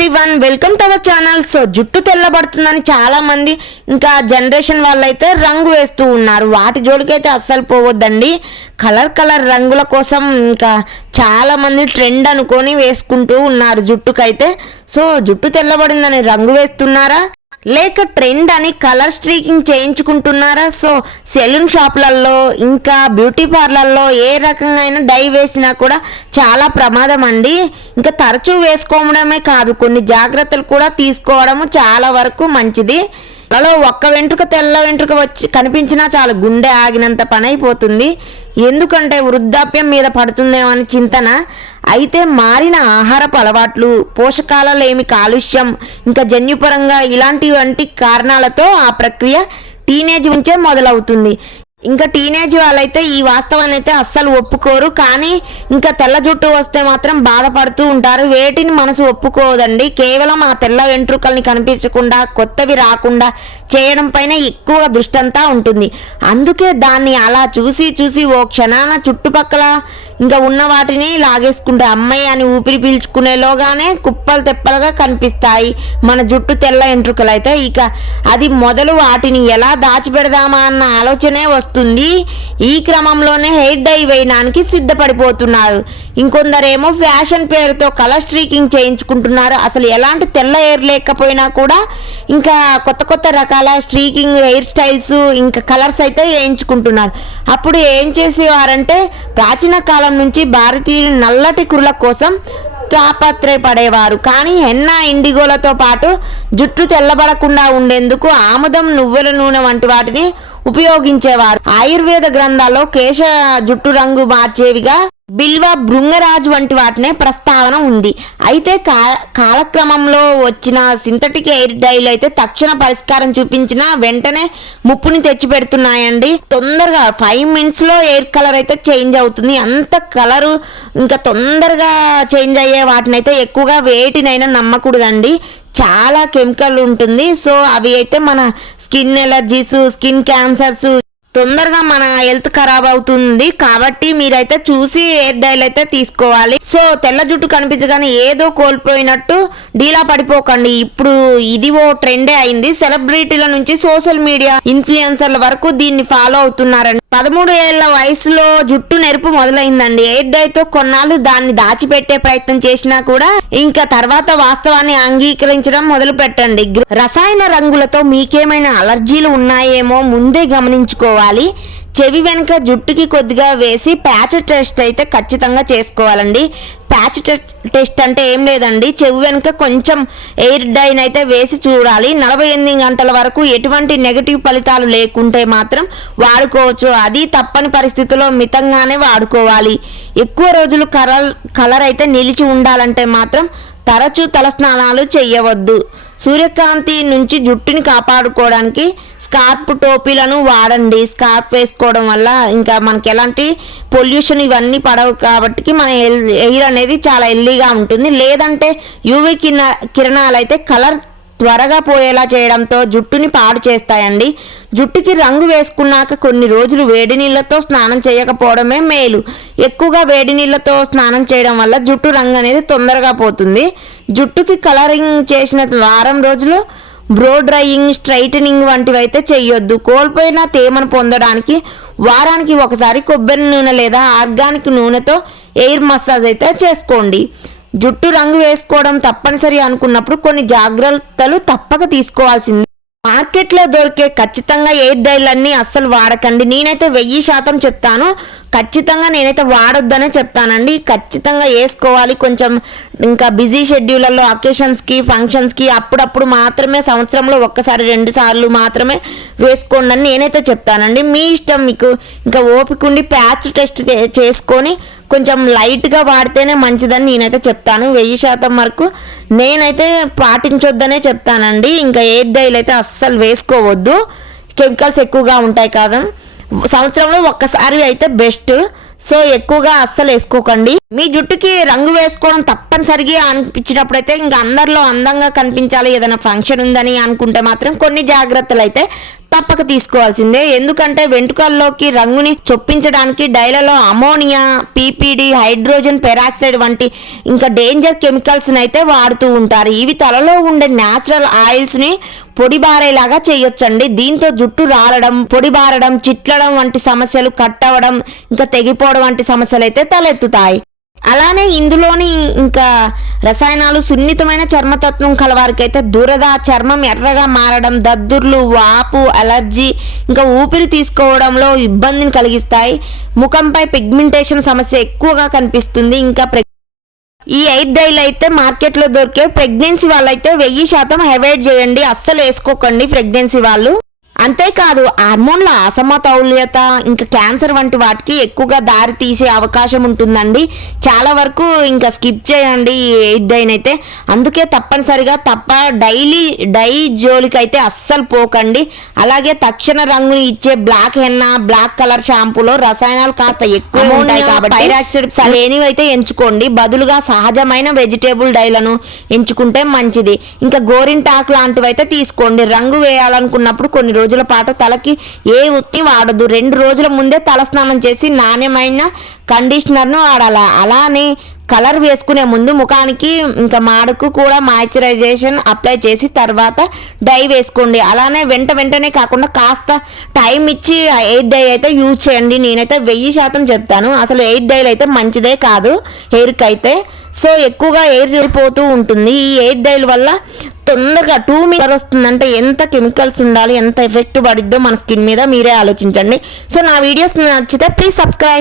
Everyone welcome to our channel. So జుట్టు తెల్లబడుతుందని చాలా మంది ఇంకా జనరేషన్ వాళ్ళైతే రంగు వేస్తూ ఉన్నారు. వాటి జోడికైతే అస్సలు పోవద్దండి. కలర్ కలర్ రంగుల కోసం ఇంకా చాలా మంది ట్రెండ్ అనుకొని వేసుకుంటూ ఉన్నారు జుట్టుకైతే. సో జుట్టు తెల్లబడిందని రంగు వేస్తున్నారా? లేక ట్రెండ్ అని కలర్ స్ట్రీకింగ్ చేయించుకుంటున్నారా? సో సెలూన్ షాపులలో ఇంకా బ్యూటీ పార్లర్లో ఏ రకంగా అయినా డై వేసినా కూడా చాలా ప్రమాదం అండి. ఇంకా తరచూ వేసుకోవడమే కాదు కొన్ని జాగ్రత్తలు కూడా తీసుకోవడము చాలా వరకు మంచిది. అలా ఒక్క వెంట్రుక తెల్ల వెంట్రుక వచ్చి కనిపించినా చాలు గుండె ఆగినంత పని అయిపోతుంది ఎందుకంటే వృద్ధాప్యం మీద పడుతుందేమో అని చింతన. అయితే మారిన ఆహారపు అలవాట్లు పోషకాలలేమి కాలుష్యం ఇంకా జన్యుపరంగా ఇలాంటి వంటి కారణాలతో ఆ ప్రక్రియ టీనేజ్ నుంచే మొదలవుతుంది. ఇంకా టీనేజ్ వాళ్ళైతే ఈ వాస్తవాన్ని అయితే అస్సలు ఒప్పుకోరు. కానీ ఇంకా తెల్ల జుట్టు వస్తే మాత్రం బాధపడుతూ ఉంటారు. వేటిని మనసు ఒప్పుకోదండి. కేవలం ఆ తెల్ల వెంట్రుకల్ని కనిపించకుండా కొత్తవి రాకుండా చేయడం పైన ఎక్కువ దృష్టంతా ఉంటుంది. అందుకే దాన్ని అలా చూసి చూసి ఓ క్షణాన చుట్టుపక్కల ఇంకా ఉన్న వాటిని లాగేసుకుంటే అమ్మాయి అని ఊపిరి పీల్చుకునేలోగానే కుప్పలు తెప్పలుగా కనిపిస్తాయి మన జుట్టు తెల్ల ఎంట్రుకలు అయితే ఇక అది మొదలు వాటిని ఎలా దాచిపెడదామా అన్న ఆలోచనే వస్తుంది. ఈ క్రమంలోనే హెయిర్ డై వేయడానికి సిద్ధపడిపోతున్నారు. ఇంకొందరేమో ఫ్యాషన్ పేరుతో కలర్ స్ట్రీకింగ్ చేయించుకుంటున్నారు. అసలు ఎలాంటి తెల్ల హెయిర్ లేకపోయినా కూడా ఇంకా కొత్త కొత్త రకాల స్ట్రీకింగ్ హెయిర్ స్టైల్స్ ఇంకా కలర్స్ అయితే వేయించుకుంటున్నారు. అప్పుడు ఏం చేసేవారంటే ప్రాచీన కాలం నుంచి భారతీయులు నల్లటి కురుల కోసం తాపత్రయపడేవారు. కానీ హెన్నా ఇండిగోలతో పాటు జుట్టు తెల్లబడకుండా ఉండేందుకు ఆముదం నువ్వుల నూనె వంటి వాటిని ఉపయోగించేవారు. ఆయుర్వేద గ్రంథాల్లో కేశ జుట్టు రంగు మార్చేవిగా బిల్వ భృంగరాజు వంటి వాటినే ప్రస్తావన ఉంది. అయితే కా కాలక్రమంలో వచ్చిన సింథటిక్ ఎయిర్ డైలు అయితే తక్షణ పరిష్కారం చూపించిన వెంటనే ముప్పుని తెచ్చిపెడుతున్నాయండి. తొందరగా ఫైవ్ మినిట్స్లో ఎయిర్ కలర్ అయితే చేంజ్ అవుతుంది. అంత కలరు ఇంకా తొందరగా చేంజ్ అయ్యే వాటినైతే ఎక్కువగా వేటినైనా నమ్మకూడదండి. చాలా కెమికల్ ఉంటుంది. సో అవి అయితే మన స్కిన్ ఎలర్జీస్ స్కిన్ క్యాన్సర్స్ తొందరగా మన హెల్త్ ఖరాబ్ అవుతుంది కాబట్టి మీరైతే చూసి హెయిర్ డైల్ అయితే తీసుకోవాలి. సో తెల్ల జుట్టు కనిపించగానే ఏదో కోల్పోయినట్టు డీలా పడిపోకండి. ఇప్పుడు ఇది ఓ ట్రెండే అయింది. సెలబ్రిటీల నుంచి సోషల్ మీడియా ఇన్ఫ్లుయెన్సర్ల వరకు దీన్ని ఫాలో అవుతున్నారండి. పదమూడు ఏళ్ళ వయసులో జుట్టు నెరుపు మొదలైందండి. ఎయిర్ డైతో కొన్నాళ్ళు దాన్ని దాచిపెట్టే ప్రయత్నం చేసినా కూడా ఇంకా తర్వాత వాస్తవాన్ని అంగీకరించడం మొదలు పెట్టండి రసాయన రంగులతో మీకేమైనా అలర్జీలు ఉన్నాయేమో ముందే గమనించుకోవాలి. చెవి వెనుక జుట్టుకి కొద్దిగా వేసి ప్యాచ్ టెస్ట్ అయితే ఖచ్చితంగా చేసుకోవాలండి. ప్యాచ్ టెస్ట్ టెస్ట్ అంటే ఏం లేదండి. చెవి వెనుక కొంచెం ఎయిర్ డైన్ అయితే వేసి చూడాలి. నలభై ఎనిమిది గంటల వరకు ఎటువంటి నెగటివ్ ఫలితాలు లేకుంటే మాత్రం వాడుకోవచ్చు. అది తప్పని పరిస్థితుల్లో మితంగానే వాడుకోవాలి. ఎక్కువ రోజులు కలర్ కలర్ అయితే నిలిచి ఉండాలంటే మాత్రం తరచూ తలస్నానాలు చేయవద్దు సూర్యకాంతి నుంచి జుట్టుని కాపాడుకోవడానికి స్కార్ప్ టోపీలను వాడండి. స్కార్ప్ వేసుకోవడం వల్ల ఇంకా మనకి ఎలాంటి పొల్యూషన్ ఇవన్నీ పడవు కాబట్టి మన ఎయిర్ అనేది చాలా ఎల్లీగా ఉంటుంది. లేదంటే యూవీ కిరణ కిరణాలు అయితే కలర్ త్వరగా పోయేలా చేయడంతో జుట్టుని పాడు చేస్తాయండి. జుట్టుకి రంగు వేసుకున్నాక కొన్ని రోజులు వేడి నీళ్ళతో స్నానం చేయకపోవడమే మేలు. ఎక్కువగా వేడి నీళ్ళతో స్నానం చేయడం వల్ల జుట్టు రంగు అనేది తొందరగా పోతుంది. జుట్టుకి కలరింగ్ చేసిన వారం రోజులు బ్రో డ్రైయింగ్ స్ట్రైటనింగ్ వంటివి అయితే చేయొద్దు కోల్పోయిన తేమను పొందడానికి వారానికి ఒకసారి కొబ్బరి నూనె లేదా ఆర్గానిక్ నూనెతో ఎయిర్ మసాజ్ అయితే చేసుకోండి. జుట్టు రంగు వేసుకోవడం తప్పనిసరి అనుకున్నప్పుడు కొన్ని జాగ్రత్తలు తప్పక తీసుకోవాల్సింది. మార్కెట్లో దొరికే ఖచ్చితంగా ఎయిర్ డైలన్నీ అస్సలు వాడకండి. నేనైతే వెయ్యి శాతం చెప్తాను. ఖచ్చితంగా నేనైతే వాడొద్దనే చెప్తానండి. ఖచ్చితంగా వేసుకోవాలి. కొంచెం ఇంకా బిజీ షెడ్యూల్లో అకేషన్స్కి ఫంక్షన్స్కి అప్పుడప్పుడు మాత్రమే సంవత్సరంలో ఒక్కసారి రెండు సార్లు మాత్రమే వేసుకోండి అని నేనైతే చెప్తానండి. మీ ఇష్టం మీకు. ఇంకా ఓపిక ఉండి ప్యాచ్ టెస్ట్ చేసుకొని కొంచెం లైట్గా వాడితేనే మంచిదని నేనైతే చెప్తాను. వెయ్యి శాతం వరకు నేనైతే పాటించొద్దనే చెప్తానండి. ఇంకా ఎయిర్ డైల్ అయితే అస్సలు వేసుకోవద్దు. కెమికల్స్ ఎక్కువగా ఉంటాయి కదా. సంవత్సరంలో ఒక్కసారి అయితే బెస్ట్. సో ఎక్కువగా అస్సలు వేసుకోకండి మీ జుట్టుకి రంగు వేసుకోవడం తప్పనిసరిగా అనిపించినప్పుడైతే ఇంకా అందరిలో అందంగా కనిపించాలి. ఏదైనా ఫంక్షన్ ఉందని అనుకుంటే మాత్రం కొన్ని జాగ్రత్తలు అయితే తప్పక తీసుకోవాల్సిందే. ఎందుకంటే వెంట్రుకల్లోకి రంగుని చొప్పించడానికి డైలలో అమోనియా పీపీడి హైడ్రోజన్ పెరాక్సైడ్ వంటి ఇంకా డేంజర్ కెమికల్స్ని అయితే వాడుతూ ఉంటారు. ఇవి తలలో ఉండే న్యాచురల్ ఆయిల్స్ని పొడిబారేలాగా చేయొచ్చండి. దీంతో జుట్టు రాలడం పొడిబారడం చిట్లడం వంటి సమస్యలు కట్ అవ్వడం ఇంకా తెగిపోవడం వంటి సమస్యలు అయితే తలెత్తుతాయి. అలానే ఇందులోని ఇంకా రసాయనాలు సున్నితమైన చర్మతత్వం కలవారికైతే దురద చర్మం ఎర్రగా మారడం దద్దుర్లు వాపు అలర్జీ ఇంకా ఊపిరి తీసుకోవడంలో ఇబ్బందిని కలిగిస్తాయి. ముఖంపై పిగ్మెంటేషన్ సమస్య ఎక్కువగా కనిపిస్తుంది. ఇంకా ప్రెగ్ ఈ ఎయిట్ డైలు అయితే మార్కెట్లో దొరికే ప్రెగ్నెన్సీ వాళ్ళైతే వెయ్యి శాతం అవాయిడ్ చేయండి. అస్సలు వేసుకోకండి ప్రెగ్నెన్సీ వాళ్ళు. అంతేకాదు హార్మోన్ల అసమతౌల్యత ఇంకా క్యాన్సర్ వంటి వాటికి ఎక్కువగా దారి తీసే అవకాశం ఉంటుందండి. చాలా వరకు ఇంకా స్కిప్ చేయండి ఈ ఎయిట్ డైన్ అయితే. అందుకే తప్పనిసరిగా తప్ప డైలీ డై జోలికి అయితే అస్సలు పోకండి. అలాగే తక్షణ రంగుని ఇచ్చే బ్లాక్ హెన్న బ్లాక్ కలర్ షాంపూలో రసాయనాలు కాస్త ఎక్కువ ఉంటాయి కాబట్టి పైరాక్సిడ్ లేనివి అయితే ఎంచుకోండి. బదులుగా సహజమైన వెజిటేబుల్ డైలను ఎంచుకుంటే మంచిది. ఇంకా గోరింటాకు లాంటివి అయితే తీసుకోండి. రంగు వేయాలనుకున్నప్పుడు కొన్ని రోజుల పాటు తలకి ఏ ఉత్తి వాడదు. రెండు రోజుల ముందే తలస్నానం చేసి నాణ్యమైన కండిషనర్ను వాడాలి. అలానే కలర్ వేసుకునే ముందు ముఖానికి ఇంకా మాడకు కూడా మాయిశ్చరైజేషన్ అప్లై చేసి తర్వాత డై వేసుకోండి. అలానే వెంట వెంటనే కాకుండా కాస్త టైం ఇచ్చి ఎయిట్ డై అయితే యూజ్ చేయండి. నేనైతే వెయ్యి శాతం చెప్తాను. అసలు ఎయిట్ డైలు అయితే మంచిదే కాదు హెయిర్కి అయితే సో ఎక్కువగా ఎయిర్ చెడిపోతూ ఉంటుంది. ఈ ఎయిట్ డైల వల్ల తొందరగా టూ మీటర్ వస్తుందంటే ఎంత కెమికల్స్ ఉండాలి ఎంత ఎఫెక్ట్ పడిద్దో మన స్కిన్ మీద మీరే ఆలోచించండి. సో నా వీడియోస్ నచ్చితే ప్లీజ్ సబ్స్క్రైబ్